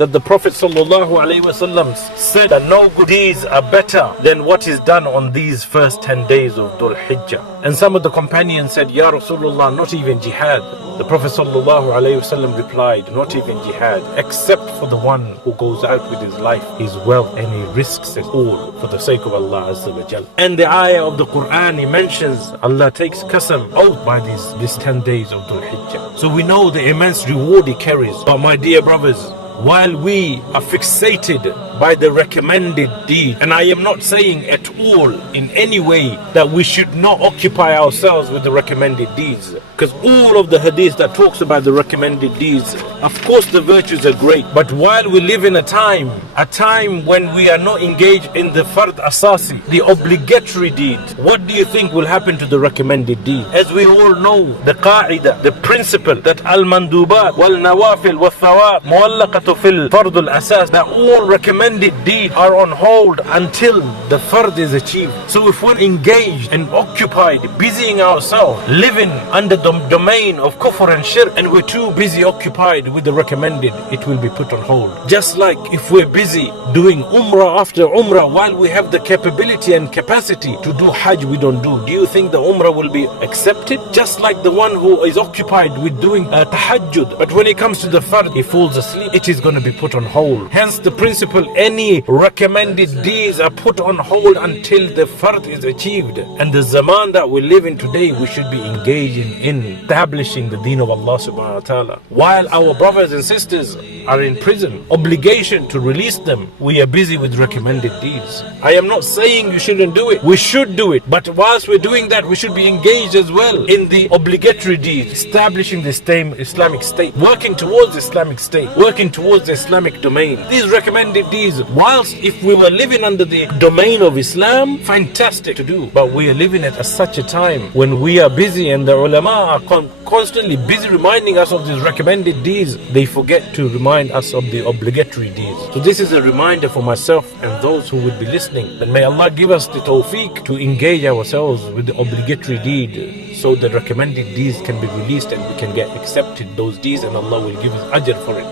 that the Prophet ﷺ said that no good deeds are better than what is done on these first 10 days of Dhul Hijjah. And some of the companions said, Ya Rasulullah, not even jihad. The Prophet ﷺ replied, not even jihad, except for the one who goes out with his life, his wealth, and he risks it all for the sake of Allah Azza wa Jal. And the ayah of the Quran, he mentions Allah takes qasam out by these 10 days of Dhul Hijjah. So we know the immense reward he carries. But my dear brothers, while we are fixated by the recommended deed, and I am not saying at all in any way that we should not occupy ourselves with the recommended deeds, because all of the hadith that talks about the recommended deeds, of course the virtues are great, but while we live in a time when we are not engaged in the fardh asasi, the obligatory deed, what do you think will happen to the recommended deed? As we all know, the qa'idah, the principle that al-mandubat wal-nawafil wal-thawab muwallaqatu fil fardh al-asas, that all recommended deeds are on hold until the fardh is achieved. So if we're engaged and occupied, busying ourselves, living under the domain of kufr and shirk, and we're too busy occupied with the recommended, it will be put on hold. Just like if we're busy doing umrah after umrah while we have the capability and capacity to do hajj, we don't do you think the umrah will be accepted? Just like the one who is occupied with doing tahajjud, but when it comes to the fardh, he falls asleep, it is going to be put on hold. Hence the principle, any recommended deeds are put on hold until the fardh is achieved. And the zaman that we live in today, we should be engaging in establishing the deen of Allah subhanahu wa ta'ala. While our brothers and sisters are in prison, obligation to release them, we are busy with recommended deeds. I am not saying you shouldn't do it. We should do it. But whilst we're doing that, we should be engaged as well in the obligatory deeds, establishing the Islamic state, working towards the Islamic state, working towards the Islamic domain. These recommended deeds, whilst if we were living under the domain of Islam, fantastic to do. But we are living at such a time when we are busy, and the ulama are constantly busy reminding us of these recommended deeds. They forget to remind us of the obligatory deeds. So this is a reminder for myself and those who will be listening, that may Allah give us the tawfiq to engage ourselves with the obligatory deed, so the recommended deeds can be released and we can get accepted those deeds, and Allah will give us ajr for it.